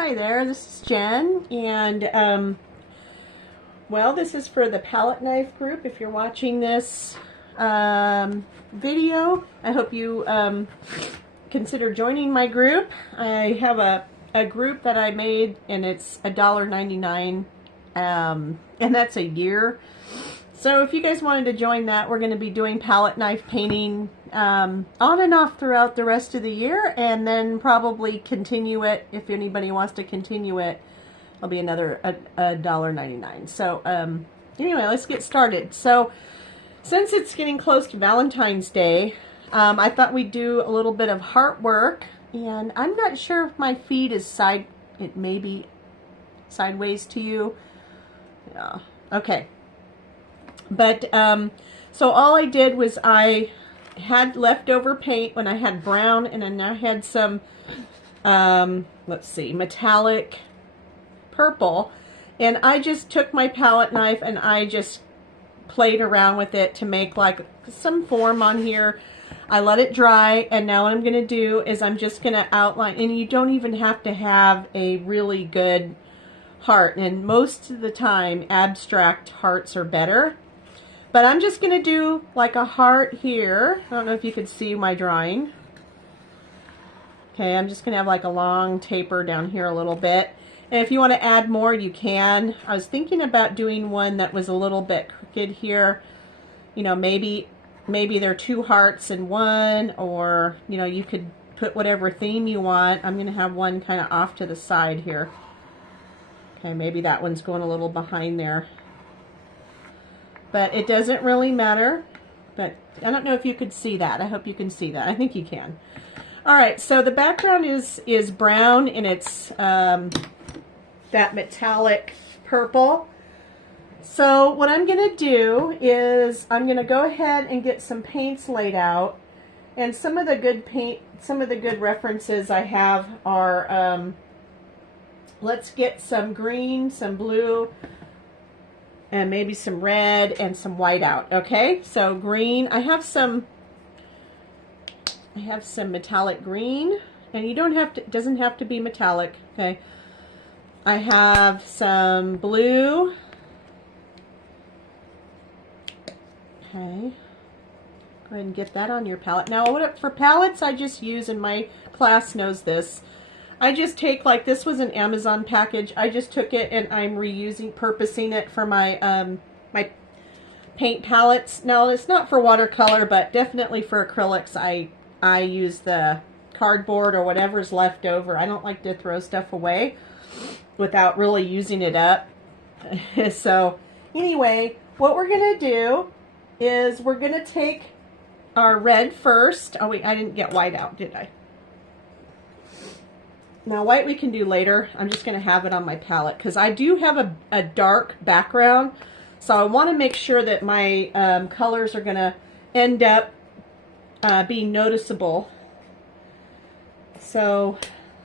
Hi there, this is Jen, and well, this is for the palette knife group. If you're watching this video, I hope you consider joining my group. I have a group that I made, and it's $1.99, and that's a year. So if you guys wanted to join that, we're going to be doing palette knife painting on and off throughout the rest of the year, and then probably continue it. If anybody wants to continue it, it'll be another $1.99. So anyway, let's get started. So since it's getting close to Valentine's Day, I thought we'd do a little bit of heart work, and I'm not sure if my feed is it may be sideways to you. Yeah. Okay. But, so all I did was I had leftover paint when I had brown, and then I had some, let's see, metallic purple, and I just took my palette knife and I just played around with it to make like some form on here. I let it dry, and now what I'm going to do is I'm just going to outline, and you don't even have to have a really good heart, and most of the time abstract hearts are better. But I'm just going to do like a heart here. I don't know if you could see my drawing. Okay, I'm just going to have like a long taper down here a little bit. And if you want to add more, you can. I was thinking about doing one that was a little bit crooked here. You know, maybe there are two hearts in one, or, you know, you could put whatever theme you want. I'm going to have one kind of off to the side here. Okay, maybe that one's going a little behind there. But it doesn't really matter. But I don't know if you could see that. I hope you can see that. I think you can. All right, so the background is brown, and it's that metallic purple. So what I'm going to do is I'm going to go ahead and get some paints laid out. And some of the good references I have are, let's get some green, some blue, and maybe some red and some white out. Okay, so green, I have some metallic green, and you don't have to, it doesn't have to be metallic. Okay, I have some blue. Okay, go ahead and get that on your palette. Now, for palettes I just use, and my class knows this, I just take, like, this was an Amazon package. I just took it and I'm purposing it for my my paint palettes. Now, it's not for watercolor, but definitely for acrylics. I use the cardboard or whatever's left over. I don't like to throw stuff away without really using it up. So anyway, what we're gonna do is we're gonna take our red first. Oh wait, I didn't get white out, did I? Now, white we can do later. I'm just going to have it on my palette because I do have a dark background. So I want to make sure that my colors are going to end up being noticeable. So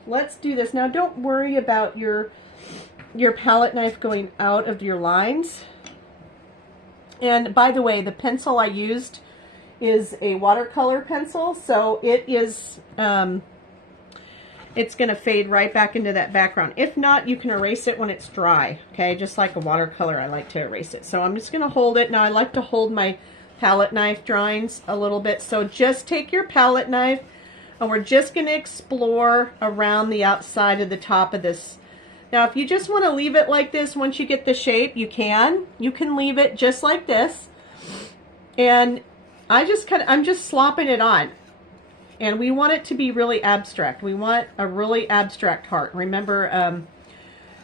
let's do this. Now, don't worry about your palette knife going out of your lines. And by the way, the pencil I used is a watercolor pencil. So it is... it's going to fade right back into that background. If not, you can erase it when it's dry. Okay, just like a watercolor, I like to erase it. So I'm just going to hold it. Now, I like to hold my palette knife drawings a little bit. So just take your palette knife, and we're just going to explore around the outside of the top of this. Now, if you just want to leave it like this, once you get the shape, you can. You can leave it just like this. And I'm just slopping it on. And we want it to be really abstract. We want a really abstract heart. Remember,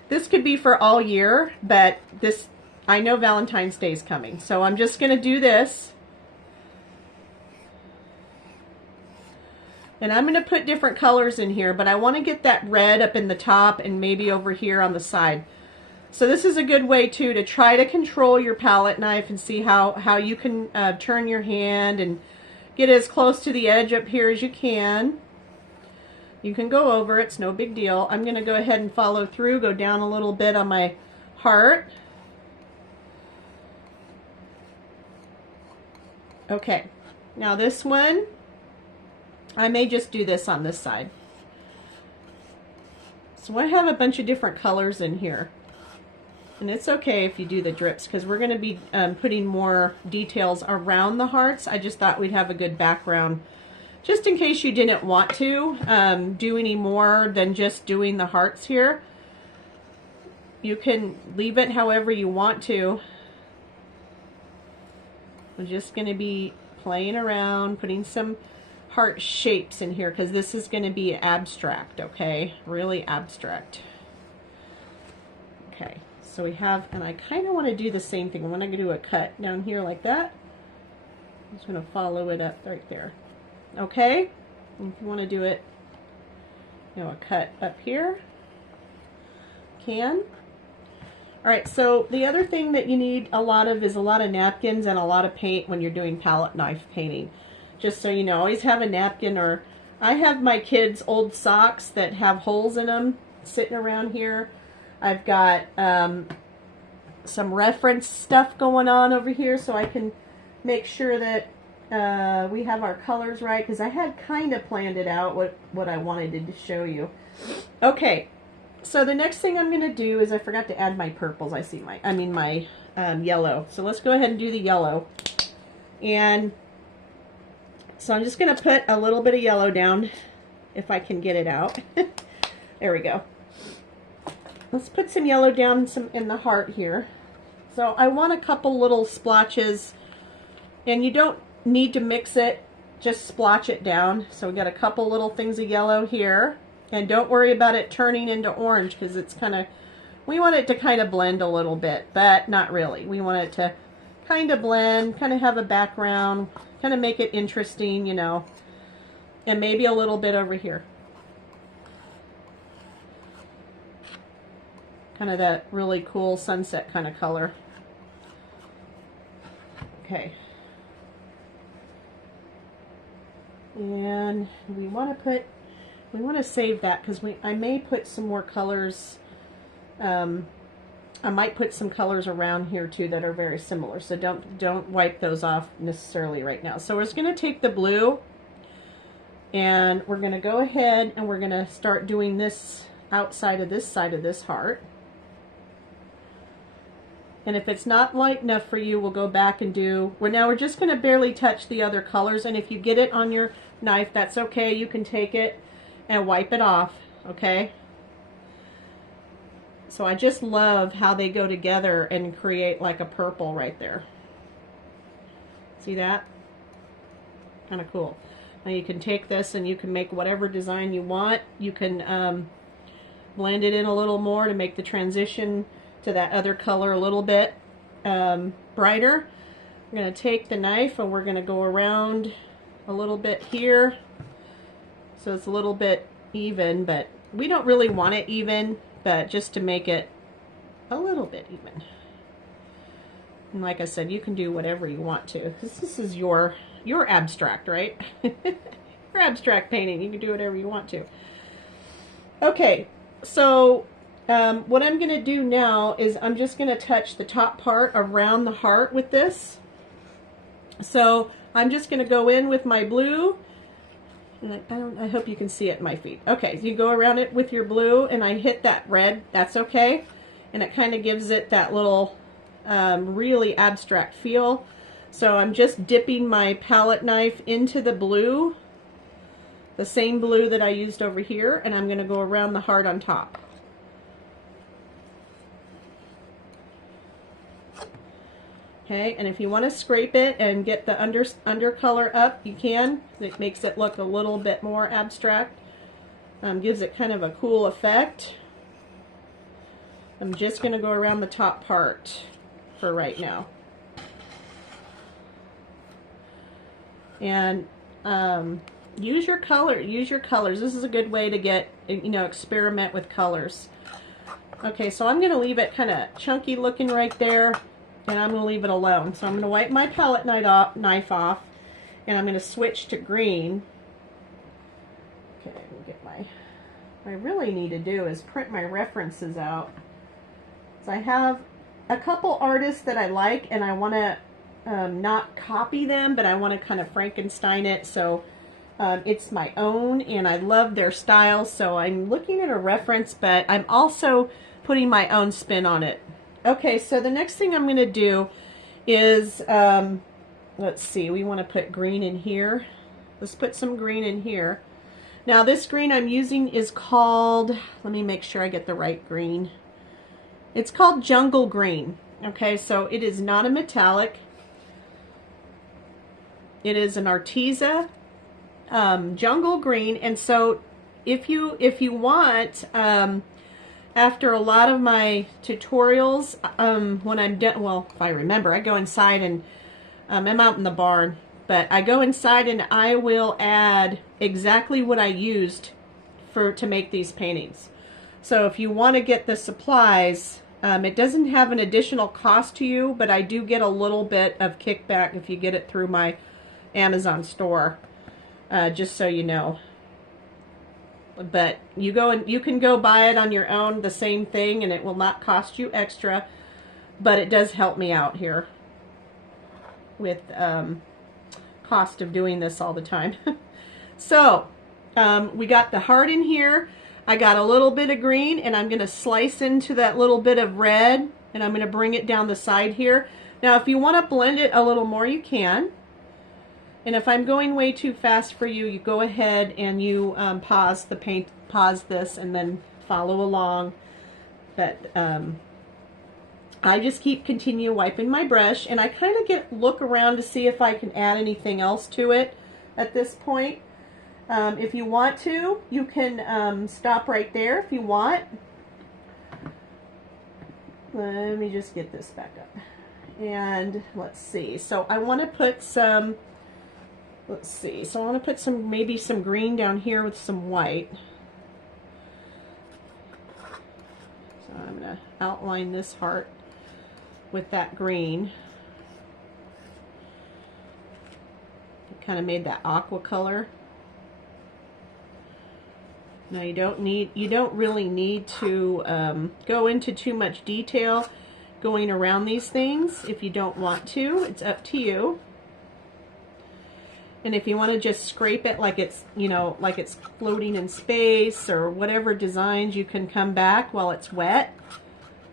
this could be for all year, but I know Valentine's Day is coming. So I'm just going to do this. And I'm going to put different colors in here, but I want to get that red up in the top and maybe over here on the side. So this is a good way, too, to try to control your palette knife and see how you can turn your hand and get as close to the edge up here as you can. You can go over, it's no big deal. I'm going to go ahead and follow through, go down a little bit on my heart. Okay, now this one, I may just do this on this side. So I have a bunch of different colors in here. And it's okay if you do the drips, because we're going to be putting more details around the hearts. I just thought we'd have a good background, just in case you didn't want to do any more than just doing the hearts here. You can leave it however you want to. I'm just going to be playing around, putting some heart shapes in here, because this is going to be abstract, okay? Really abstract. Okay, so we have, and I kind of want to do the same thing. I'm going to do a cut down here like that. I'm just going to follow it up right there. Okay, and if you want to do it, you know, a cut up here, can. All right, so the other thing that you need a lot of is a lot of napkins and a lot of paint when you're doing palette knife painting. Just so you know, always have a napkin, or I have my kids' old socks that have holes in them sitting around here. I've got some reference stuff going on over here, so I can make sure that we have our colors right, because I had kind of planned it out what I wanted to show you. Okay. So the next thing I'm going to do is I forgot to add my purples. my yellow. So let's go ahead and do the yellow. And so I'm just going to put a little bit of yellow down, if I can get it out. There we go. Let's put some yellow down in the heart here. So I want a couple little splotches, and you don't need to mix it, just splotch it down. So we got a couple little things of yellow here. And don't worry about it turning into orange, because it's kind of, we want it to kind of blend a little bit, but not really. We want it to kind of blend, kind of have a background, kind of make it interesting, you know, and maybe a little bit over here. Kind of that really cool sunset kind of color. Okay. And we want to save that, because I may put some more colors. I might put some colors around here too that are very similar. So don't wipe those off necessarily right now. So we're just going to take the blue, and we're going to go ahead and we're going to start doing this outside of this side of this heart. And if it's not light enough for you, we'll go back and do, now we're just going to barely touch the other colors. And if you get it on your knife, that's okay. You can take it and wipe it off, okay? So I just love how they go together and create like a purple right there. See that? Kind of cool. Now you can take this and you can make whatever design you want. You can blend it in a little more to make the transition to that other color a little bit brighter. We're going to take the knife and we're going to go around a little bit here. So it's a little bit even, but we don't really want it even, but just to make it a little bit even. And like I said, you can do whatever you want to, because this is your abstract, right? Your abstract painting, you can do whatever you want to. Okay, so what I'm going to do now is I'm just going to touch the top part around the heart with this. So I'm just going to go in with my blue. And I hope you can see it in my feet. Okay, so you go around it with your blue, and I hit that red. That's okay. And it kind of gives it that little really abstract feel. So I'm just dipping my palette knife into the blue, the same blue that I used over here, and I'm going to go around the heart on top. Okay, and if you want to scrape it and get the undercolor up, you can. It makes it look a little bit more abstract. Gives it kind of a cool effect. I'm just going to go around the top part for right now. And use your color. Use your colors. This is a good way to get, you know, experiment with colors. Okay, so I'm going to leave it kind of chunky looking right there. And I'm going to leave it alone. So I'm going to wipe my palette knife off, and I'm going to switch to green. Okay, let me get what I really need to do is print my references out. So I have a couple artists that I like, and I want to not copy them, but I want to kind of Frankenstein it. So It's my own, and I love their style, so I'm looking at a reference, but I'm also putting my own spin on it. Okay, so the next thing I'm going to do is, let's see, we want to put green in here. Let's put some green in here. Now this green I'm using is called, let me make sure I get the right green. It's called Jungle Green. Okay, so it is not a metallic. It is an Arteza Jungle Green, and so if you want, after a lot of my tutorials, when I'm done, well, if I remember, I go inside and I'm out in the barn, but I go inside and I will add exactly what I used to make these paintings. So if you want to get the supplies, it doesn't have an additional cost to you, but I do get a little bit of kickback if you get it through my Amazon store, just so you know. But you can go buy it on your own, the same thing, and it will not cost you extra, but it does help me out here with cost of doing this all the time. So we got the heart in here. I got a little bit of green, and I'm going to slice into that little bit of red, and I'm going to bring it down the side here. Now if you want to blend it a little more, you can. And if I'm going way too fast for you, you go ahead and you pause this, and then follow along. But I just continue wiping my brush, and I kind of look around to see if I can add anything else to it at this point. If you want to, you can stop right there if you want. Let me just get this back up. And let's see. So I want to put some, let's see. So I want to put maybe some green down here with some white. So I'm going to outline this heart with that green. Kind of made that aqua color. Now you don't really need to go into too much detail going around these things if you don't want to. It's up to you. And if you want to just scrape it like it's, like it's floating in space or whatever designs, you can come back while it's wet.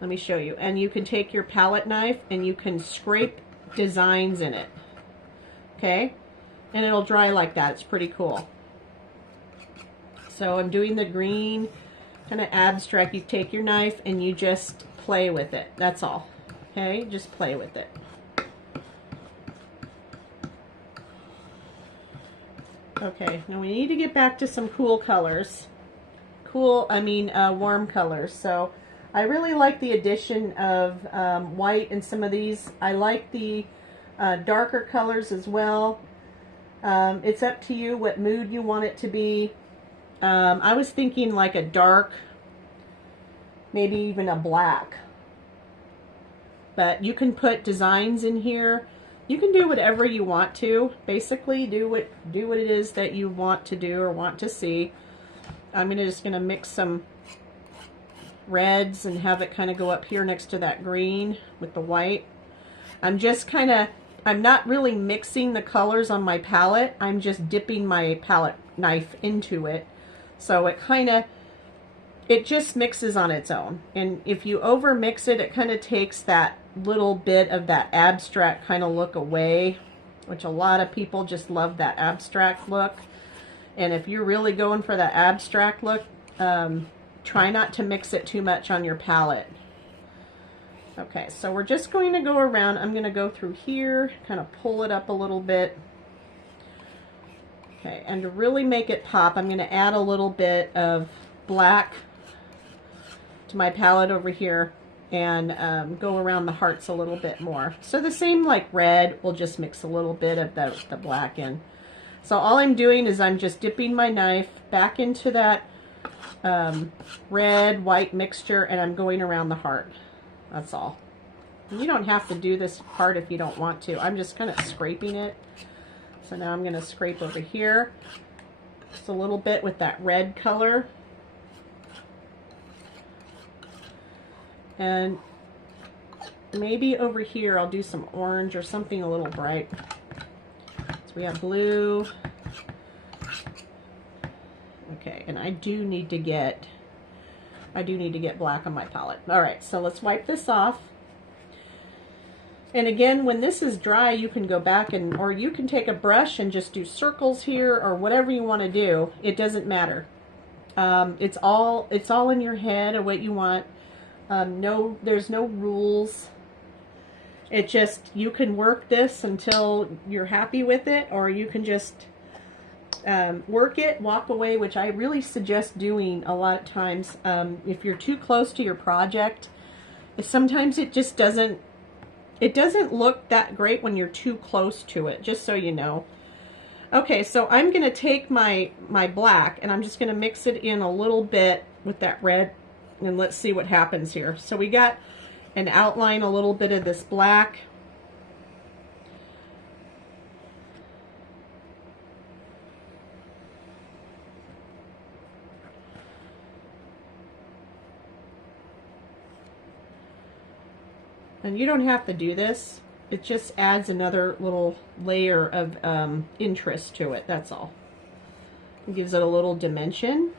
Let me show you. And you can take your palette knife and you can scrape designs in it. Okay? And it'll dry like that. It's pretty cool. So I'm doing the green, kind of abstract. You take your knife and you just play with it. That's all. Okay? Just play with it. Okay, now we need to get back to some cool colors. Warm colors. So I really like the addition of white in some of these. I like the darker colors as well. It's up to you what mood you want it to be. I was thinking like a dark, maybe even a black. But you can put designs in here. You can do whatever you want to. Basically, do what it is that you want to do or want to see. I'm just gonna mix some reds and have it kind of go up here next to that green with the white. I'm not really mixing the colors on my palette. I'm just dipping my palette knife into it. So it just mixes on its own. And if you over mix it, it kind of takes that little bit of that abstract kind of look away, which a lot of people just love that abstract look. And if you're really going for that abstract look, try not to mix it too much on your palette. Okay, so we're just going to go around. I'm going to go through here, kind of pull it up a little bit. Okay, and to really make it pop, I'm going to add a little bit of black to my palette over here and go around the hearts a little bit more. So the same like red, we'll just mix a little bit of the black in. So all I'm doing is I'm just dipping my knife back into that red, white mixture, and I'm going around the heart. That's all. You don't have to do this part if you don't want to. I'm just kind of scraping it. So now I'm going to scrape over here just a little bit with that red color. And maybe over here I'll do some orange or something a little bright. So we have blue, Okay, and I do need to get black on my palette. All right, so let's wipe this off. And again, when this is dry, you can go back or you can take a brush and just do circles here or whatever you want to do. It doesn't matter. It's all in your head of what you want. There's no rules. It just, you can work this until you're happy with it, or you can just work it, walk away, which I really suggest doing a lot of times. If you're too close to your project, sometimes it just doesn't look that great when you're too close to it, just so you know. Okay, so I'm going to take my black and I'm just going to mix it in a little bit with that red, and let's see what happens here. So we got an outline, a little bit of this black. And you don't have to do this. It just adds another little layer of interest to it, that's all. It gives it a little dimension.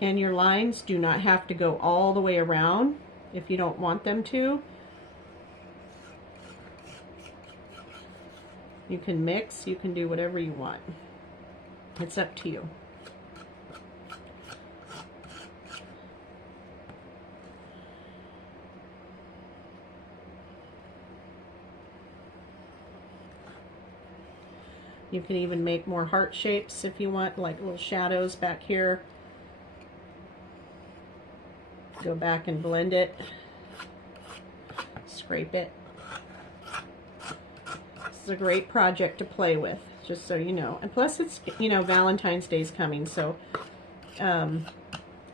And your lines do not have to go all the way around if you don't want them to. You can mix, you can do whatever you want. It's up to you. You can even make more heart shapes if you want, like little shadows back here. Go back and blend it. Scrape it. This is a great project to play with, just so you know. And plus it's, you know, Valentine's Day's coming, so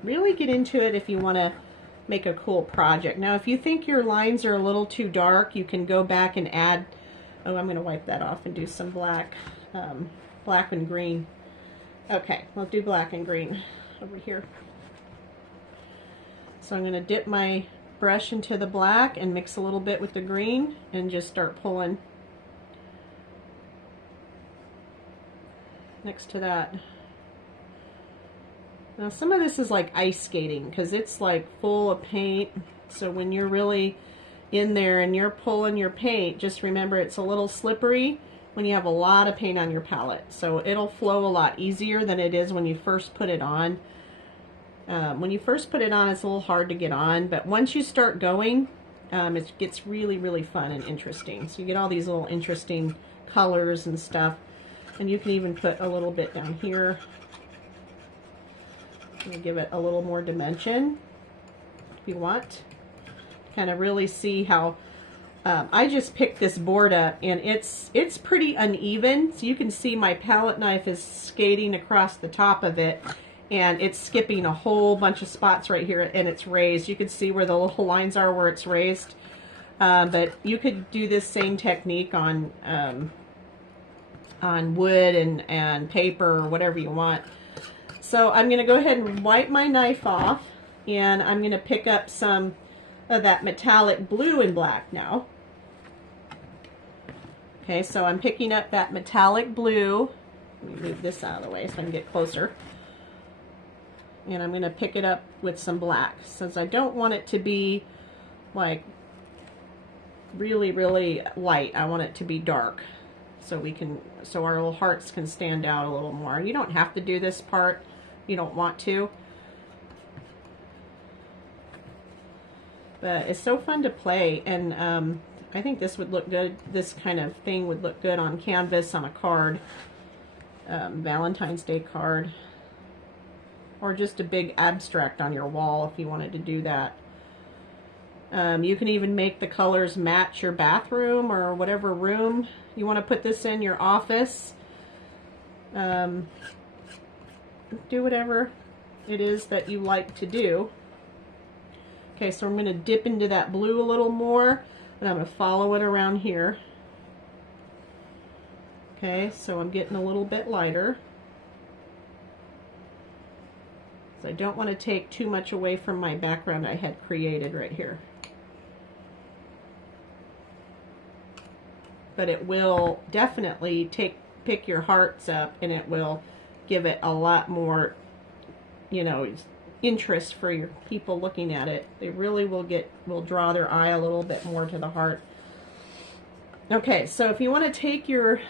really get into it if you want to make a cool project. Now, if you think your lines are a little too dark, you can go back and add, oh, I'm going to wipe that off and do some black. Black and green. Okay, we'll do black and green over here. So I'm going to dip my brush into the black and mix a little bit with the green and just start pulling next to that. Now some of this is like ice skating because it's like full of paint, so when you're really in there and you're pulling your paint, just remember it's a little slippery when you have a lot of paint on your palette. So it'll flow a lot easier than it is when you first put it on. When you first put it on, it's a little hard to get on, but once you start going, it gets really, really fun and interesting. So you get all these little interesting colors and stuff, and you can even put a little bit down here and give it a little more dimension if you want. Kind of really see how I just picked this board up, and it's pretty uneven, so you can see my palette knife is skating across the top of it, and it's skipping a whole bunch of spots right here, and it's raised. You can see where the little lines are where it's raised, but you could do this same technique on wood and paper or whatever you want. So I'm going to go ahead and wipe my knife off, and I'm going to pick up some of that metallic blue and black now. Okay, so I'm picking up that metallic blue. Let me move this out of the way so I can get closer. And I'm going to pick it up with some black, since I don't want it to be like really, really light. I want it to be dark, so our little hearts can stand out a little more. You don't have to do this part. You don't want to. But it's so fun to play, and I think this would look good. This kind of thing would look good on canvas, on a card, Valentine's Day card, or just a big abstract on your wall if you wanted to do that. You can even make the colors match your bathroom or whatever room you want to put this in, your office. Do whatever it is that you like to do. Okay, so I'm going to dip into that blue a little more, and I'm going to follow it around here. Okay, so I'm getting a little bit lighter. So I don't want to take too much away from my background I had created right here. But it will definitely take pick your hearts up, and it will give it a lot more, you know, interest for your people looking at it. They really will draw their eye a little bit more to the heart. Okay, so if you want to take your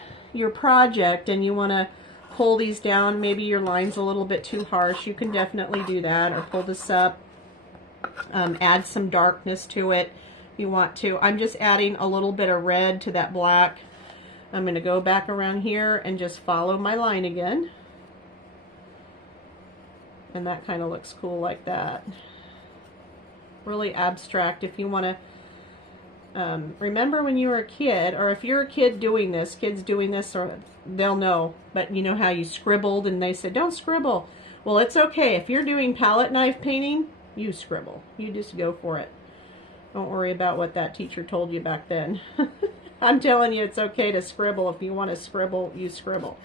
project and you want to pull these down, maybe your line's a little bit too harsh, you can definitely do that, or pull this up, add some darkness to it if you want to. I'm just adding a little bit of red to that black. I'm going to go back around here and just follow my line again. And that kind of looks cool like that. Really abstract. If you want to remember when you were a kid, or if you're a kid doing this, kids doing this, or they'll know, but you know how you scribbled and they said don't scribble. Well, it's okay. If you're doing palette knife painting, you scribble. You just go for it. Don't worry about what that teacher told you back then. I'm telling you, it's okay to scribble. If you want to scribble, you scribble.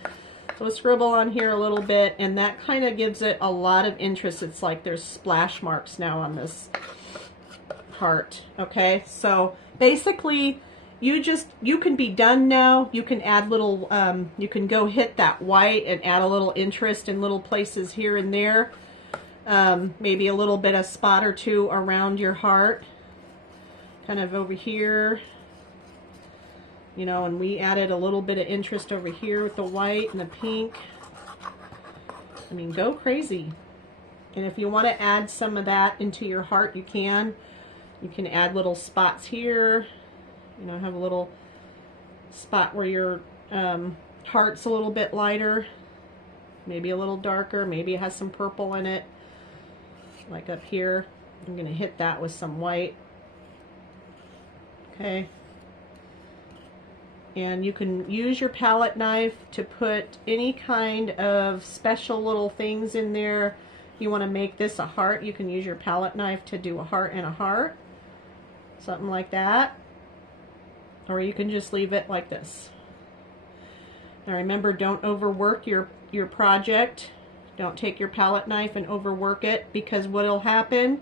So scribble on here a little bit, and that kind of gives it a lot of interest. It's like there's splash marks now on this heart. Okay, so basically you can be done now. You can add little, you can go hit that white and add a little interest in little places here and there. Maybe a little bit of spot or two around your heart, kind of over here. You know, and we added a little bit of interest over here with the white and the pink. I mean, go crazy. And if you want to add some of that into your heart, you can. You can add little spots here. You know, have a little spot where your heart's a little bit lighter. Maybe a little darker. Maybe it has some purple in it. Like up here. I'm going to hit that with some white. Okay. And you can use your palette knife to put any kind of special little things in there. You want to make this a heart, you can use your palette knife to do a heart and a heart. Something like that. Or you can just leave it like this. Now remember, don't overwork your project. Don't take your palette knife and overwork it, because what'll happen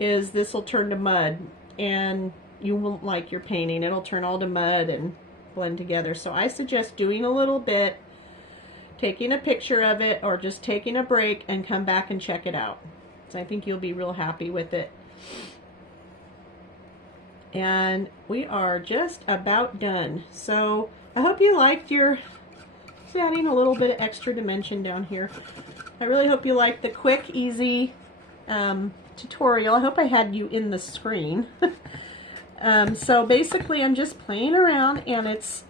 is this will turn to mud and you won't like your painting. It'll turn all to mud and blend together. So I suggest doing a little bit, taking a picture of it, or just taking a break and come back and check it out. So I think you'll be real happy with it. And we are just about done. So I hope you liked your, just adding a little bit of extra dimension down here. I really hope you liked the quick, easy tutorial. I hope I had you in the screen. So basically I'm just playing around and it's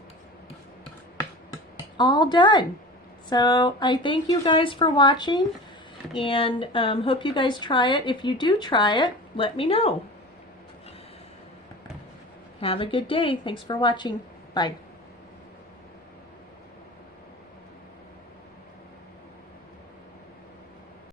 all done. So I thank you guys for watching, and hope you guys try it. If you do try it, let me know. Have a good day. Thanks for watching. Bye.